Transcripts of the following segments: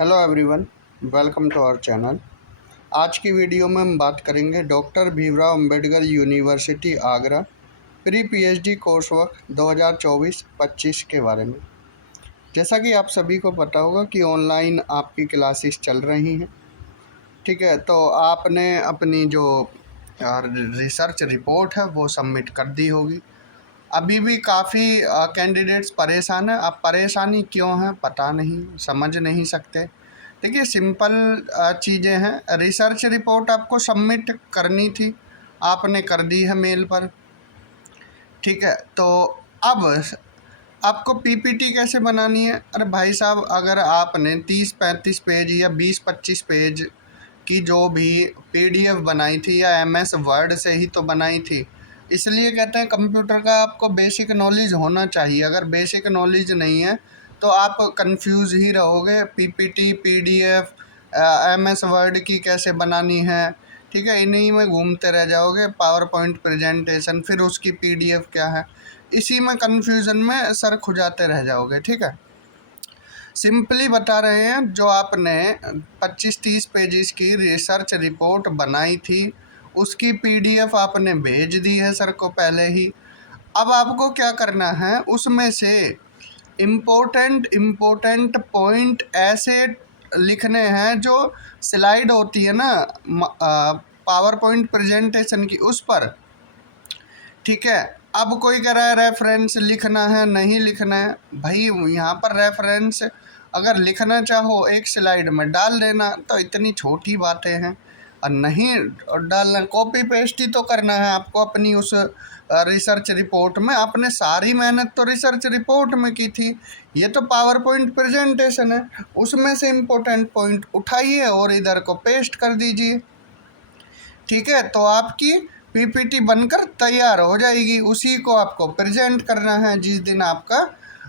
Hello everyone, welcome to our channel. आज की video में हम बात करेंगे doctor Bhimrao Ambedkar university Agra pre PhD course work 2024-25 के बारे में। जैसा कि आप सभी को पता होगा कि ऑनलाइन आपकी क्लासेस चल रही हैं, ठीक है। तो आपने अपनी जो रिसर्च रिपोर्ट है वो सबमिट कर दी होगी। अभी भी काफ़ी कैंडिडेट्स परेशान हैं। अब परेशानी क्यों है पता नहीं, समझ नहीं सकते। देखिए, सिंपल चीज़ें हैं। रिसर्च रिपोर्ट आपको सबमिट करनी थी, आपने कर दी है मेल पर, ठीक है। तो अब आपको पीपीटी कैसे बनानी है? अरे भाई साहब, अगर आपने 30-35 पेज या 20-25 पेज की जो भी पीडीएफ बनाई थी या एमएस वर्ड से ही तो बनाई थी, इसलिए कहते हैं कंप्यूटर का आपको बेसिक नॉलेज होना चाहिए। अगर बेसिक नॉलेज नहीं है तो आप कंफ्यूज ही रहोगे। पीपीटी, पीडीएफ, एमएस वर्ड की कैसे बनानी है, ठीक है, इन्हीं में घूमते रह जाओगे। पावर पॉइंट प्रेजेंटेशन, फिर उसकी पीडीएफ क्या है, इसी में कंफ्यूजन में सर खुजाते रह जाओगे, ठीक है। सिंपली बता रहे हैं, जो आपने 25-30 पेजेस की रिसर्च रिपोर्ट बनाई थी उसकी पीडीएफ आपने भेज दी है सर को पहले ही। अब आपको क्या करना है, उसमें से इम्पोर्टेंट पॉइंट ऐसे लिखने हैं जो स्लाइड होती है ना पावर पॉइंट प्रेजेंटेशन की, उस पर, ठीक है। अब कोई कह रहा है रेफरेंस लिखना है, नहीं लिखना है। भाई यहाँ पर रेफरेंस अगर लिखना चाहो एक स्लाइड में डाल देना, तो इतनी छोटी बातें हैं। और नहीं डालना, कॉपी पेस्ट ही तो करना है आपको अपनी उस रिसर्च रिपोर्ट में। आपने सारी मेहनत तो रिसर्च रिपोर्ट में की थी, ये तो पावर पॉइंट प्रेजेंटेशन है, उसमें से इम्पोर्टेंट पॉइंट उठाइए और इधर को पेस्ट कर दीजिए, ठीक है। तो आपकी पीपीटी बनकर तैयार हो जाएगी। उसी को आपको प्रेजेंट करना है जिस दिन आपका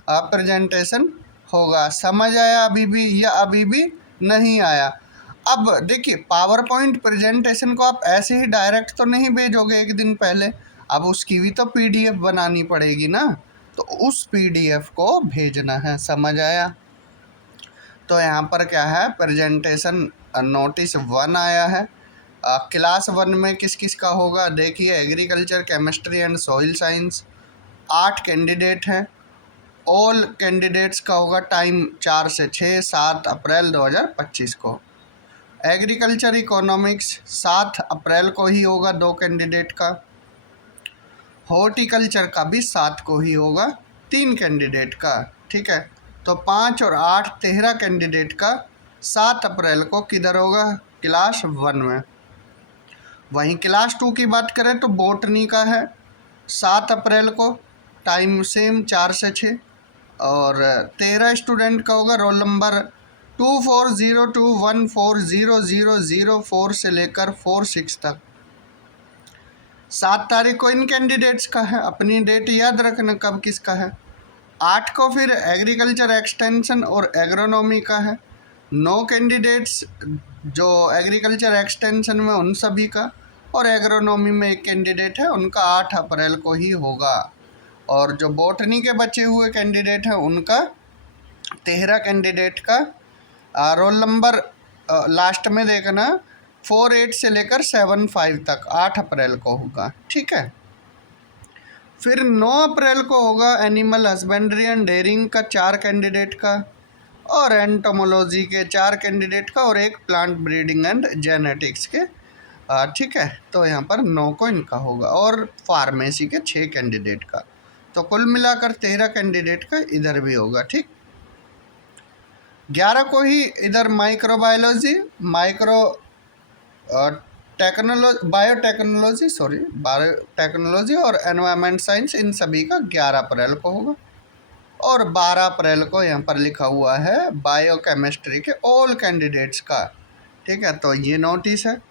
प्रेजेंटेशन होगा। समझ आया अभी भी या अभी भी नहीं आया? अब देखिए, पावर पॉइंट प्रेजेंटेशन को आप ऐसे ही डायरेक्ट तो नहीं भेजोगे एक दिन पहले, अब उसकी भी तो पीडीएफ बनानी पड़ेगी ना, तो उस पीडीएफ को भेजना है। समझ आया? तो यहाँ पर क्या है, प्रेजेंटेशन नोटिस 1 आया है। क्लास 1 में किस किस का होगा देखिए, agriculture, chemistry and soil science, 8 candidate हैं। ऑल कैंडिडेट्स का होगा टाइम 4 से 6, 7 अप्रैल 2025 को। एग्रीकल्चर इकोनॉमिक्स 7 अप्रैल को ही होगा 2 कैंडिडेट का। हॉर्टिकल्चर का भी 7 को ही होगा 3 कैंडिडेट का, ठीक है। तो 5 और 8 13 कैंडिडेट का 7 अप्रैल को किधर होगा, क्लास 1 में। वहीं क्लास 2 की बात करें तो बॉटनी का है 7 अप्रैल को, टाइम सेम 4 से 6, और 13 स्टूडेंट का होगा रोल नंबर 2402140004 से लेकर 46 तक। 7 तारीख को इन कैंडिडेट्स का है, अपनी डेट याद रखना कब किसका है। 8 को फिर एग्रीकल्चर एक्सटेंशन और एग्रोनॉमी का है, 9 कैंडिडेट्स जो एग्रीकल्चर एक्सटेंशन में उन सभी का, और एग्रोनॉमी में 1 कैंडिडेट है, उनका 8 अप्रैल को ही होगा। और जो बॉटनी के बचे हुए कैंडिडेट हैं उनका 13 कैंडिडेट का रोल नंबर लास्ट में देखना 48 से लेकर 75 तक 8 अप्रैल को होगा, ठीक है। फिर 9 अप्रैल को होगा एनिमल हस्बेंड्री एंड डेयरिंग का 4 कैंडिडेट का, और एंटोमोलॉजी के 4 कैंडिडेट का, और 1 प्लांट ब्रीडिंग एंड जेनेटिक्स के, ठीक है। तो यहाँ पर 9 को इनका होगा, और फार्मेसी के 6 कैंडिडेट का। तो कुल मिलाकर 13 कैंडिडेट का इधर भी होगा, ठीक। 11 को ही इधर माइक्रोबायोलॉजी, बायोटेक्नोलॉजी और एनवायरमेंट साइंस, इन सभी का 11 अप्रैल को होगा। और 12 अप्रैल को यहाँ पर लिखा हुआ है बायोकेमिस्ट्री के ऑल कैंडिडेट्स का, ठीक है। तो ये नोटिस है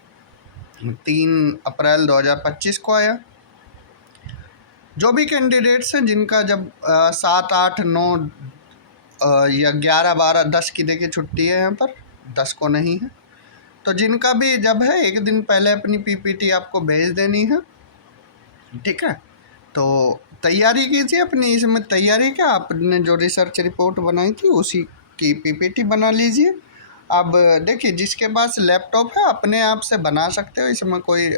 3 अप्रैल 2025 को आया। जो भी कैंडिडेट्स हैं जिनका जब 7, 8, 9 या 11, 12, 10 की देखिए छुट्टी है, यहाँ पर 10 को नहीं है, तो जिनका भी जब है एक दिन पहले अपनी पीपीटी आपको भेज देनी है, ठीक है। तो तैयारी कीजिए अपनी। इसमें तैयारी क्या, आपने जो रिसर्च रिपोर्ट बनाई थी उसी की पीपीटी बना लीजिए, अब देखिए, जिसके पास लैपटॉप है अपने आप से बना सकते हो, इसमें कोई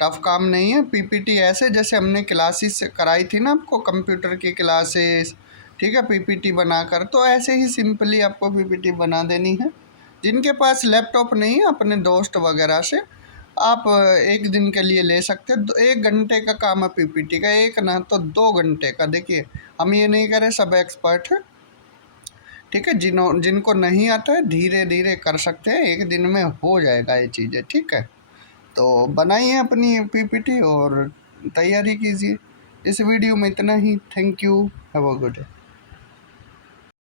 टफ काम नहीं है। पीपीटी ऐसे जैसे हमने क्लासेस कराई थी ना आपको, कंप्यूटर की क्लासेस, ठीक है, पीपीटी बनाकर, तो ऐसे ही सिंपली आपको पीपीटी बना देनी है। जिनके पास लैपटॉप नहीं है अपने दोस्त वगैरह से आप एक दिन के लिए ले सकते हैं। 1 घंटे का काम है पीपीटी का, एक ना तो 2 घंटे का। देखिए, हम ये नहीं करें सब एक्सपर्ट हैं, ठीक है। जिनको नहीं आता है धीरे धीरे कर सकते हैं, एक दिन में हो जाएगा ये चीज़ें, ठीक है। तो बनाइए अपनी पीपीटी और तैयारी कीजिए। इस वीडियो में इतना ही। Thank you. Have a good day.